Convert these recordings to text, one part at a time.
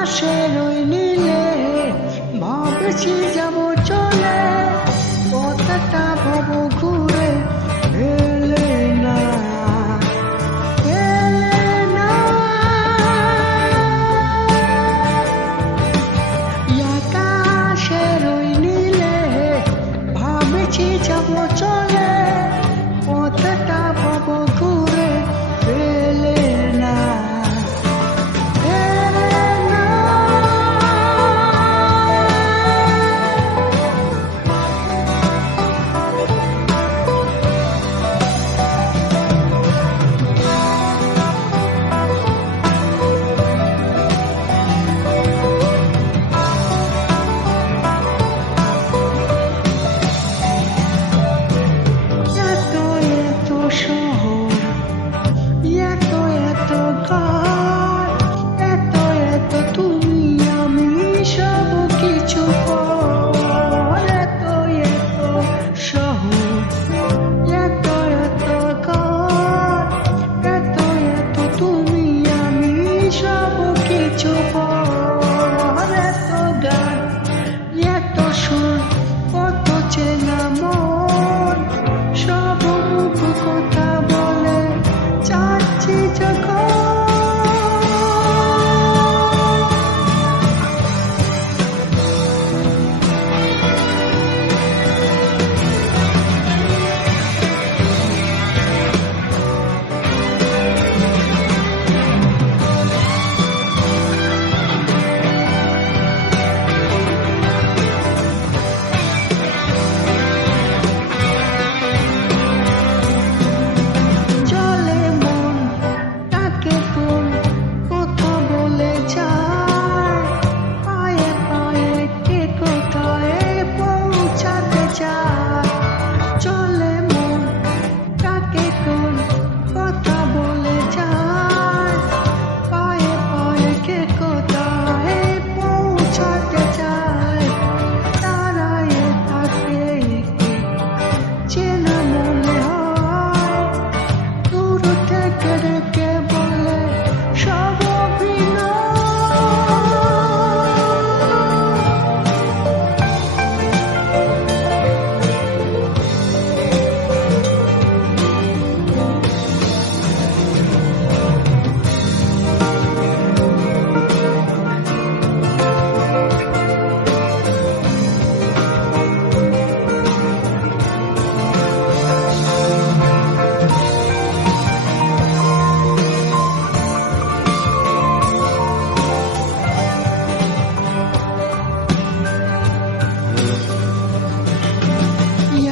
আকাশের ওই নীলে ভাবছি যাব চলে, পথটা ভাব ঘুরে এলে না, এলে না। আকাশের ওই নীলে ভাবছি যাব চলে, পথটা ভাব ঘুরে এলে না, এলে না। এত এত শহর, এত এত ঘর, এত এত তুমি আমি সব কিছু পর। এত এত শহর, এত এত ঘর, এত এত তুমি আমি সব কিছু পর। এত গান, এত সুর, কত চেনা মন, সব মুখ কথা বলে যাচ্ছি যখন। চলে মন তাকে কোন কথা বলে যায়, পায়ে পায়ে কে কোথায় পৌঁছাতে চায়। চলে মন তাকে কোন কথা বলে যায়, পায়ে পায়ে কে কোথায় পৌঁছাতে চায়। তারায় তাকে চেনা মনে হয়, দূর থেকে ডেকে বলে সব অভিনয়।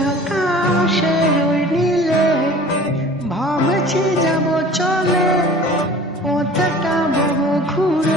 আকাশের ওই নীলে ভাবছি যাব চলে, পথটা ভাব ঘুরে